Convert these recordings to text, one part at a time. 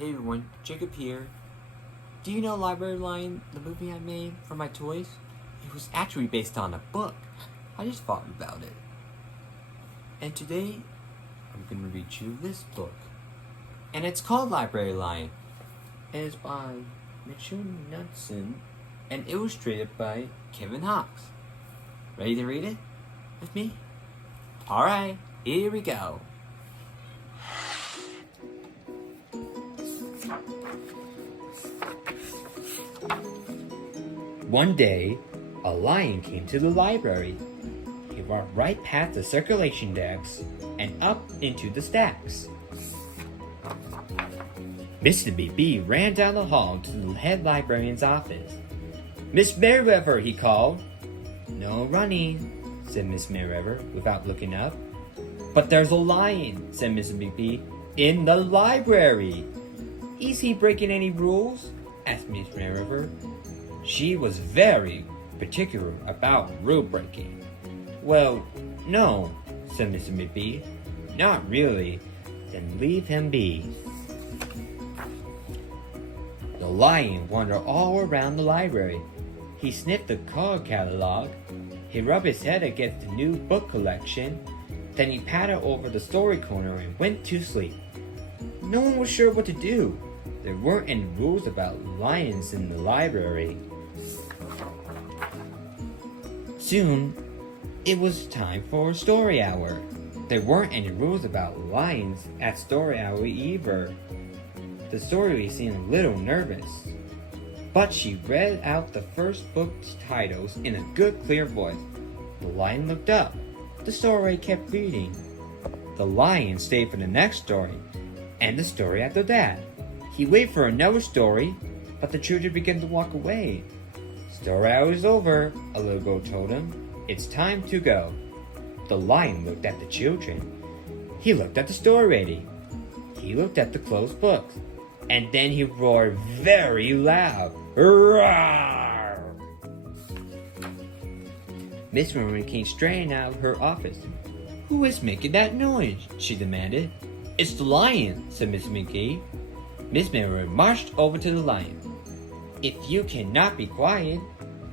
Hey everyone, Jacob here. Do you know Library Lion, the movie I made for my toys? It was actually based on a book. I just thought about it. And today, I'm going to read you this book. And it's called Library Lion. And it's by Mitchell Knudsen and illustrated by Kevin Hawks. Ready to read it with me? Alright, here we go. One day, a lion came to the library. He walked right past the circulation desks and up into the stacks. Mr. BB ran down the hall to the head librarian's office. "Miss Merriweather," he called. "No running," said Miss Merriweather without looking up. "But there's a lion," said Mr. BB, "in the library." "Is he breaking any rules?" asked Miss Merriweather. She was very particular about rule breaking. "Well, no," said Mr. McBee. "Not really. Then leave him be." The lion wandered all around the library. He sniffed the card catalog. He rubbed his head against the new book collection. Then he patted over the story corner and went to sleep. No one was sure what to do. There weren't any rules about lions in the library. Soon, it was time for story hour. There weren't any rules about lions at story hour either. The story seemed a little nervous, but she read out the first book's titles in a good, clear voice. The lion looked up. The story kept reading. The lion stayed for the next story, and the story after that. He waited for another story, but the children began to walk away. "Story hour is over," a little girl told him. "It's time to go." The lion looked at the children. He looked at the story ready. He looked at the closed books. And then he roared very loud. "Roar!" Miss Merriweather came straight out of her office. "Who is making that noise?" she demanded. "It's the lion," said Miss McGee. Miss Merriweather marched over to the lion. "If you cannot be quiet,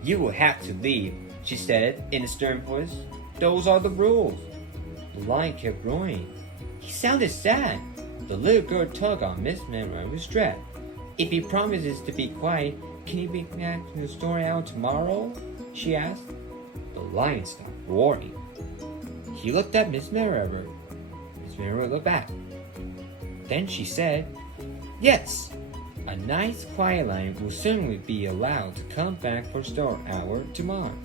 you will have to leave," she said in a stern voice. "Those are the rules." The lion kept roaring. He sounded sad. The little girl tugged on Miss Merriweather's dress. "If he promises to be quiet, can he be back to the story hour tomorrow?" she asked. The lion stopped roaring. He looked at Miss Merriweather. Miss Merriweather looked back. Then she said, "Yes, a nice quiet lion will certainly be allowed to come back for story hour tomorrow."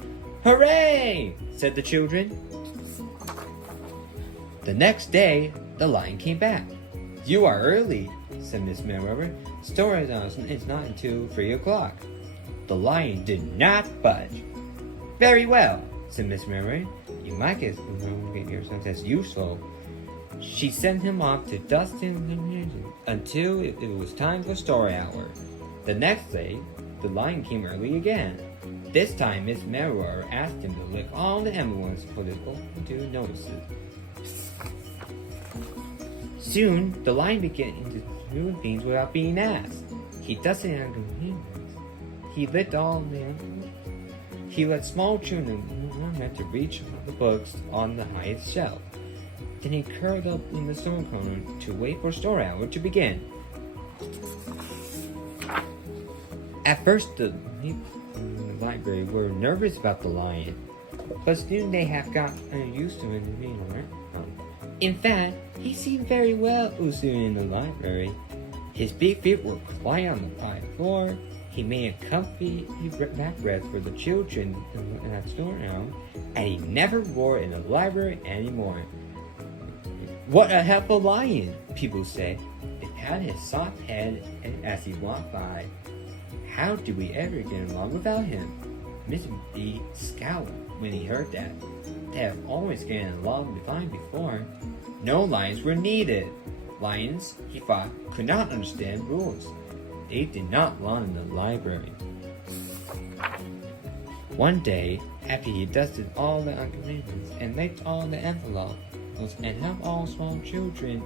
"Hooray!" said the children. The next day, the lion came back. "You are early," said Miss Merriweather. "Story hour is not until 3 o'clock." The lion did not budge. "Very well," said Miss Merriweather. "You might get yourself as useful." She sent him off to dust him until it was time for story hour. The next day, the lion came early again. This time, Miss Merriweather asked him to lick all the envelopes for the overdue notices. Soon, the lion began to do things without being asked. He dusted out companions. He licked all the envelopes. He let small children learn to reach the books on the highest shelf. Then he curled up in the story corner to wait for story hour to begin. At first, the people in the library were nervous about the lion, but soon they have got used to it being around. In fact, he seemed very well soon in the library. His big feet were quiet on the pine floor. He made a comfy backrest for the children in that story hour, and he never roared in the library anymore. "What a helpful lion," people said. They patted his soft head as he walked by. "How do we ever get along without him?" Mr. B scowled when he heard that. They have always gotten along fine before. No lions were needed. Lions, he thought, could not understand rules. They did not belong in the library. One day, after he dusted all the commitments and licked all the envelopes and helped all small children,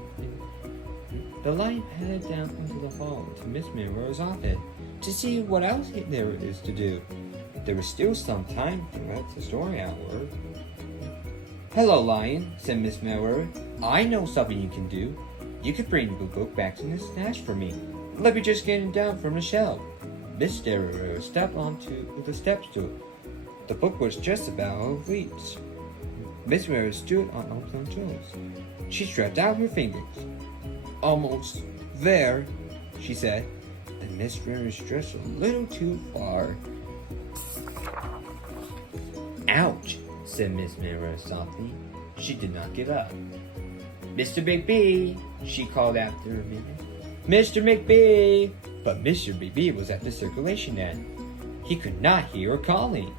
the lion padded down into the hall to Miss Monroe's office to see what else there is to do. There was still some time to let the story outward. "Hello, Lion," said Miss Monroe. "I know something you can do. You could bring the book back to the stash for me. Let me just get it down from the shelf." Miss Monroe stepped onto the step stool. The book was just about out of reach. Miss Monroe stood on her toes. She stretched out her fingers. "Almost there," she said. And Miss Monroe stretched a little too far. "Ouch," said Miss Monroe softly. She did not give up. "Mr. McBee," she called after a minute. "Mr. McBee!" But Mr. McBee was at the circulation end. He could not hear her calling.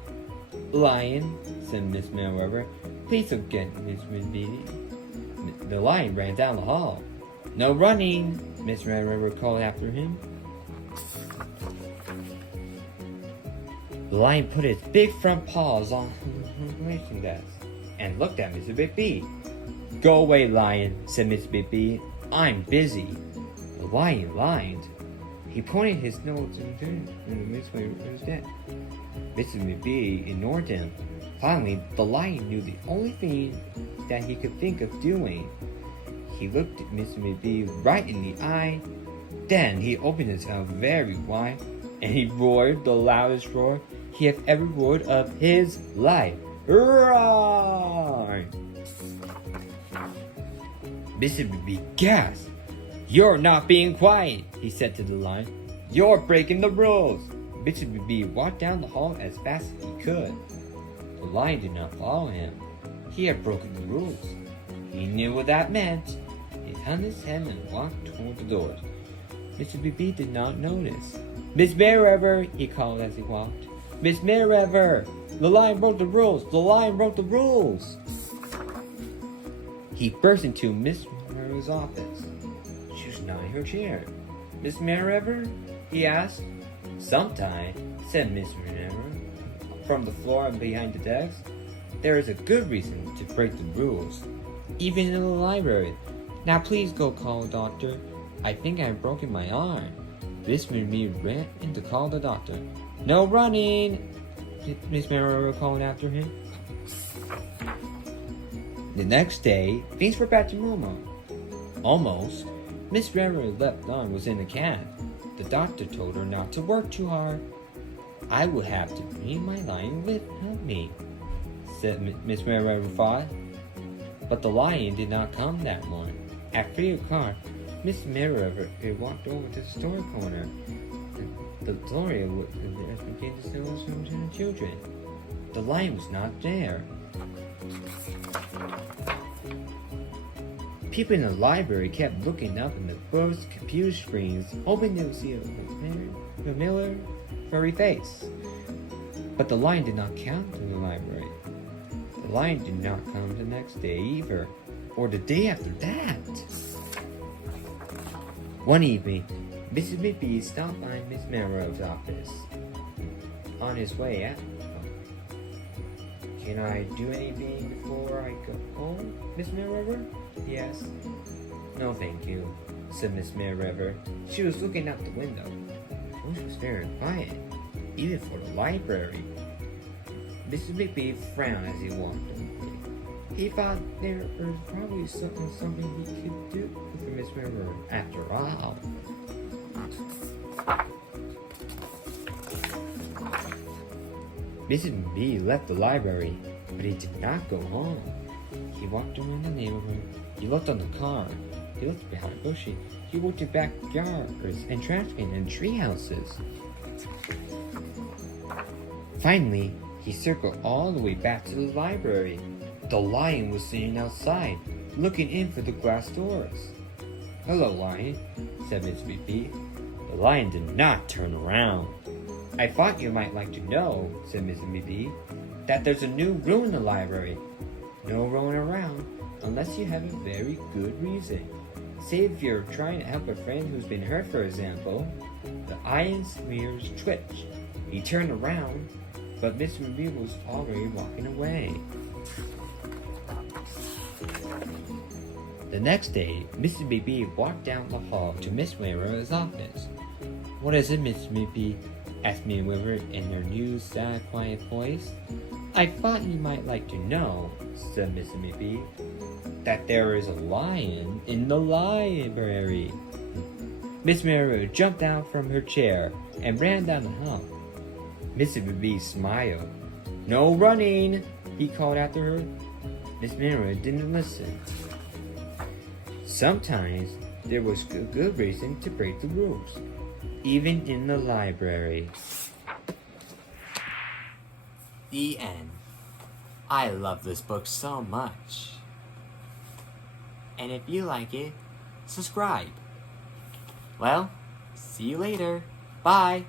"Lion," said Miss Monroe, "please don't get Miss McBee." The lion ran down the hall. "No running," Miss Monroe called after him. The lion put his big front paws on the writing desk and looked at Mr. McBee. "Go away, Lion," said Mr. McBee. "I'm busy." The lion lied. He pointed his nose and Miss Monroe's desk. Mr. McBee ignored him. Finally, the lion knew the only thing that he could think of doing. He looked at Mr. McBee right in the eye. Then he opened his mouth very wide, and he roared the loudest roar he had ever roared of his life. Roar! Mr. McBee gasped. "You're not being quiet," he said to the lion. "You're breaking the rules." Mr. McBee walked down the hall as fast as he could. The lion did not follow him. He had broken the rules. He knew what that meant. He hung his head and walked toward the doors. Mr. McBee did not notice. "Miss Merriweather," he called as he walked. "Miss Merriweather, the lion broke the rules. The lion broke the rules." He burst into Miss Merriweather's office. She was not in her chair. "Miss Merriweather?" he asked. "Sometime," said Miss Merriweather, from the floor and behind the desk. "There is a good reason to break the rules, even in the library. Now please go call a doctor. I think I've broken my arm." Miss McBee ran in to call the doctor. "No running!" Miss Merriweather called after him. The next day, things were back to normal. Almost. Miss Merriweather's left arm was in a cast. The doctor told her not to work too hard. "I will have to bring my lion with me," said Miss Merriweather thought. But the lion did not come that morning. At 3 o'clock, Miss Merriweather walked over to the store corner. The story began to tell us to the children. The lion was not there. People in the library kept looking up in the books' computer screens, hoping they would see a familiar, furry face. But the lion did not come to the library. The lion did not come the next day either, or the day after that. One evening, Mrs. McBee stopped by Miss Monroe's office. On his way out, "Can I do anything before I go home, Miss Monroe?" he asked. "No, thank you," said Miss Monroe. She was looking out the window. It was very quiet, even for the library. Mrs. McBee frowned as he walked away. He thought there was probably something he could do for Miss Monroe after all. Mrs. McBee left the library, but he did not go home. He walked around the neighborhood. He looked on the car. He looked behind bushes. He walked in backyards and trash cans and tree houses. Finally, he circled all the way back to the library. The lion was sitting outside, looking in through the glass doors. "Hello, Lion," said Miss McBee. The lion did not turn around. "I thought you might like to know," said Miss McBee, "that there's a new room in the library. No rolling around unless you have a very good reason. Say if you're trying to help a friend who's been hurt, for example." The lion's ears twitched. He turned around, but Miss McBee was already walking away. The next day, Mrs. Beebe walked down the hall to Miss Meriwether's office. "What is it, Miss Beebe?" asked Miss Meriwether in her new, sad, quiet voice. "I thought you might like to know," said Miss Beebe, "that there is a lion in the library." Miss Meriwether jumped out from her chair and ran down the hall. Mrs. Beebe smiled. "No running," he called after her. Miss Meriwether didn't listen. Sometimes there was a good reason to break the rules, even in the library. The end. I love this book so much. And if you like it, subscribe. Well, see you later. Bye.